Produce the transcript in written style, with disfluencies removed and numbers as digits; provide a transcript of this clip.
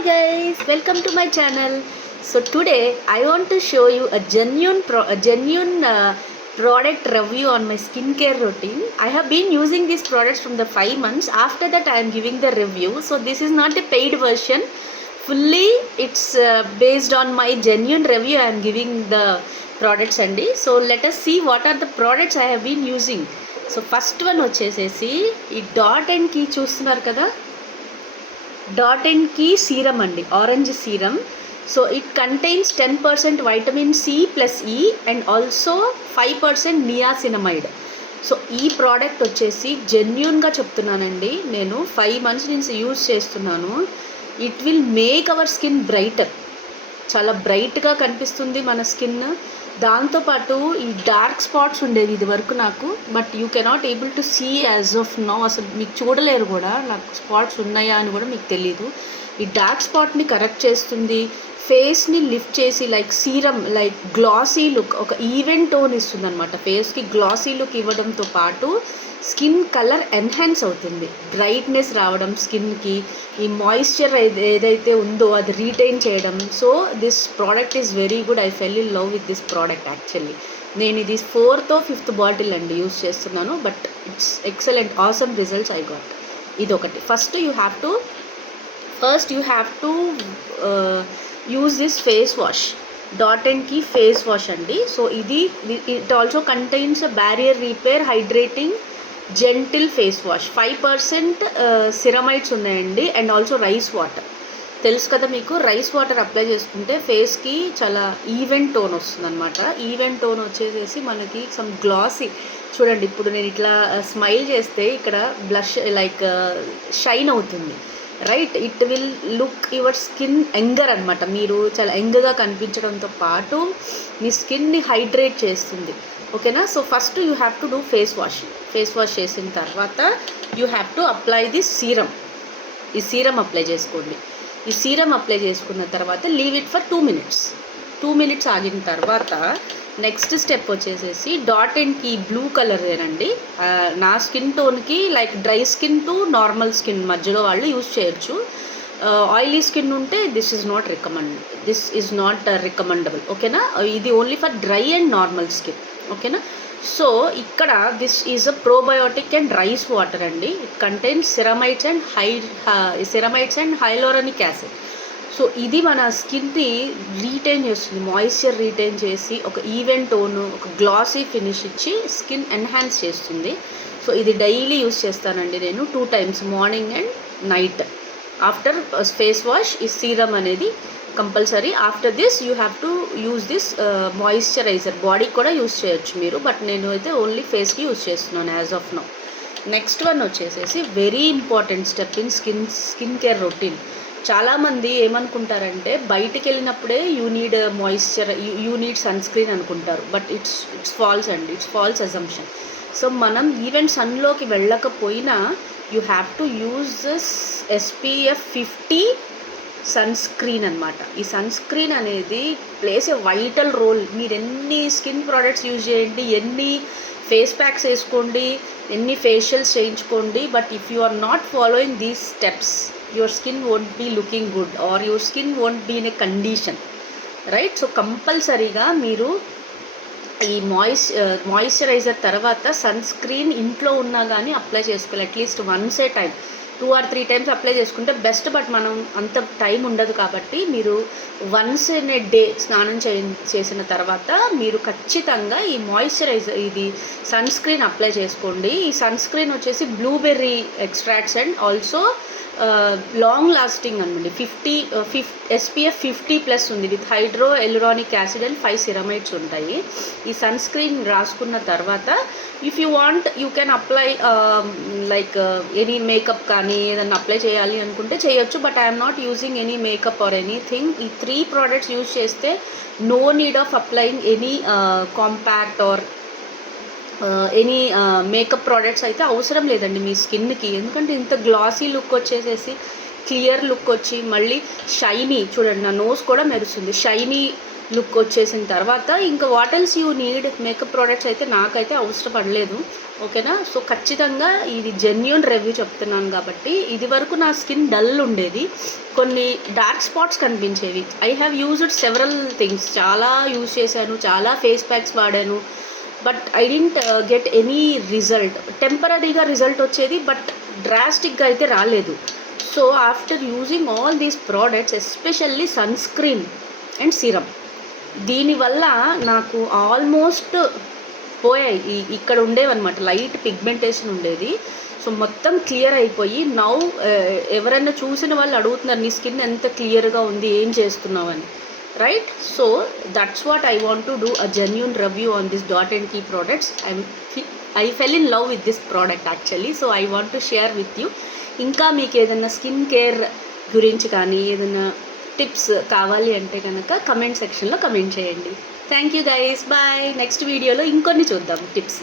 Hi guys, welcome to my channel. So today I want to show you a genuine product review on my skincare routine. I have been using these products from the 5 months. After that I am giving the review. So this is not a paid version. Fully it's based on my genuine review. I am giving the products andi. So let us see what are the products I have been using. So first one వచ్చేసేసి ఈ dot and Key చూస్తున్నారు కదా, Dot and Key serum అండి, orange serum. So it contains 10% vitamin C plus E and also 5% niacinamide. So ఈ product వచ్చేసి జెన్యూన్గా చెప్తున్నానండి, నేను 5 months నుంచి యూజ్ చేస్తున్నాను. It will make our skin brighter, చాలా బ్రైట్గా కనిపిస్తుంది మన స్కిన్. దాంతోపాటు ఈ డార్క్ స్పాట్స్ ఉండేవి ఇది వరకు నాకు, but you cannot able to see as of now. అసలు మీకు చూడలేరు కూడా, నాకు స్పాట్స్ ఉన్నాయా అని కూడా మీకు తెలీదు. ఈ డార్క్ స్పాట్ని కరెక్ట్ చేస్తుంది, ఫేస్ని లిఫ్ట్ చేసి like serum, like glossy look, ఒక ఈవెన్ టోన్ ఇస్తుంది అనమాట. ఫేస్కి గ్లాసీ లుక్ ఇవ్వడంతో పాటు స్కిన్ కలర్ ఎన్హాన్స్ అవుతుంది, బ్రైట్నెస్ రావడం స్కిన్కి, ఈ మాయిశ్చర్ ఏదైతే ఉందో అది రీటైన్ చేయడం. So this product is very good. I fell in love with this product actually. నేను ఇది 4th or 5th బాటిల్ అండి యూస్ చేస్తున్నాను, but it's excellent, awesome results I got. ఇది ఒకటి. First you have to use this face wash, Dot and Key face wash అండి. So ఇది it also contains barrier repair hydrating gentle face wash. 5% ceramides ఉన్నాయండి and also rice water. తెలుసు కదా మీకు, rice water apply చేసుకుంటే ఫేస్కి చాలా even tone వస్తుంది అనమాట. ఈవెన్ టోన్ వచ్చేసేసి మనకి సమ్ గ్లాసీ, చూడండి ఇప్పుడు నేను ఇట్లా స్మైల్ చేస్తే ఇక్కడ బ్లష్ లైక్ షైన్ అవుతుంది, right? It will look your skin younger అనమాట. మీరు చాలా యంగ్గా కనిపించడంతో పాటు మీ స్కిన్ని హైడ్రేట్ చేస్తుంది, ఓకేనా? So first you have to do face wash చేసిన తర్వాత you have to apply this serum. ఈ సీరం అప్లై చేసుకోండి. ఈ సీరం అప్లై చేసుకున్న తర్వాత leave it for 2 minutes. 2 minutes ఆగిన తర్వాత నెక్స్ట్ స్టెప్ వచ్చేసేసి డాట్ అండ్ కీ బ్లూ కలరేనండి. నా స్కిన్ టోన్కి like dry skin to normal skin మధ్యలో వాళ్ళు యూజ్ చేయొచ్చు. ఆయిలీ స్కిన్ ఉంటే దిస్ ఈజ్ నాట్ రికమెండబుల్, ఓకేనా? ఇది only for dry and normal skin, ఓకేనా? సో ఇక్కడ this is a probiotic and rice water అండి. It contains ceramides and hyaluronic acid. So ఇది మన స్కిన్ని రీటైన్ చేస్తుంది, మాయిశ్చర్ రీటైన్ చేసి ఒక ఈవెన్ టోను, ఒక గ్లాసీ ఫినిష్ ఇచ్చి స్కిన్ ఎన్హాన్స్ చేస్తుంది. సో ఇది డైలీ యూస్ చేస్తానండి నేను 2 times, morning and night. After face wash ఈ సీరం అనేది compulsory. After this you have to use this moisturiser. బాడీకి కూడా యూజ్ చేయొచ్చు మీరు, బట్ నేను అయితే ఓన్లీ ఫేస్కి యూజ్ చేస్తున్నాను as of now. Next one వచ్చేసేసి very important step in skin care routine. చాలామంది ఏమనుకుంటారంటే బయటికి వెళ్ళినప్పుడే యూ నీడ్ సన్ స్క్రీన్ అనుకుంటారు, బట్ ఇట్స్ ఫాల్స్ అండి, ఇట్స్ ఫాల్స్ అజంప్షన్. సో మనం ఈవెన్ సన్లోకి వెళ్ళకపోయినా you have to use this SPF 50 sunscreen అనమాట. ఈ సన్ స్క్రీన్ అనేది ప్లేస్ ఏ వైటల్ రోల్. మీరు ఎన్ని స్కిన్ ప్రోడక్ట్స్ యూజ్ చేయండి, ఎన్ని ఫేస్ ప్యాక్స్ వేసుకోండి, ఎన్ని ఫేషియల్స్ చేయించుకోండి, but if you are not following these steps your skin won't be looking good or your skin won't be in a condition, right? So కంపల్సరీగా మీరు ఈ మాయిశ్చరైజర్ తర్వాత sun screen ఇంట్లో ఉన్నా కానీ అప్లై చేసుకోవాలి. At least once A time, 2 or 3 times apply చేసుకుంటే best. But మనం అంత టైం ఉండదు కాబట్టి మీరు వన్స్ ఇన్ ఏ డే స్నానం చేసిన తర్వాత మీరు ఖచ్చితంగా ఈ మాయిశ్చరైజర్, ఇది సన్ స్క్రీన్ అప్లై చేసుకోండి. ఈ సన్ స్క్రీన్ వచ్చేసి blueberry extracts and also long lasting అండి. SPF 50+ ఉంది with hydro hyaluronic acid and 5 ceramides ఉంటాయి. ఈ సన్ స్క్రీన్ రాసుకున్న తర్వాత if you want you can apply like any makeup కానీ ఏదైనా అప్లై చేయాలి అనుకుంటే చేయొచ్చు, but I'm not using any makeup or anything. ఈ 3 products యూజ్ చేస్తే no need of applying any compact or any makeup products అయితే అవసరం లేదండి మీ స్కిన్కి. ఎందుకంటే ఇంత గ్లాసీ లుక్ వచ్చేసేసి క్లియర్ లుక్ వచ్చి మళ్ళీ షైనీ, చూడండి నా నోస్ కూడా మెరుస్తుంది, షైనీ లుక్ వచ్చేసిన తర్వాత ఇంకా what else you need makeup products అయితే నాకైతే అవసరపడలేదు. ఓకేనా. సో ఖచ్చితంగా ఇది జెన్యూన్ రివ్యూ చెప్తున్నాను కాబట్టి, ఇది వరకు నా స్కిన్ డల్ ఉండేది, కొన్ని డార్క్ స్పాట్స్ కనిపించేవి. I have used several things, చాలా యూజ్ చేశాను, చాలా ఫేస్ ప్యాక్స్ వాడాను, but I didn't get any result. టెంపరీగా రిజల్ట్ వచ్చేది, బట్ డ్రాస్టిక్గా అయితే రాలేదు. So after using all these products, especially sunscreen and serum, దీనివల్ల నాకు ఆల్మోస్ట్ పోయాయి. ఇక్కడ ఉండేవన్నమాట, లైట్ పిగ్మెంటేషన్ ఉండేది. సో మొత్తం క్లియర్ అయిపోయి నౌ ఎవరైనా చూసిన వాళ్ళు అడుగుతున్నారు, నీ స్కిన్ ఎంత క్లియర్గా ఉంది, ఏం చేస్తున్నావు అని, right. So that's what I want to do a genuine review on this Dot and Key products. I fell in love with this product actually. So I want to share with you. ఇంకా మీకు ఏదైనా skin care గురించి కానీ ఏదైనా tips కావాలి అంటే కనుక comment సెక్షన్లో కమెంట్ చేయండి. Thank you guys, bye. Next వీడియోలో ఇంకొన్ని చూద్దాం టిప్స్.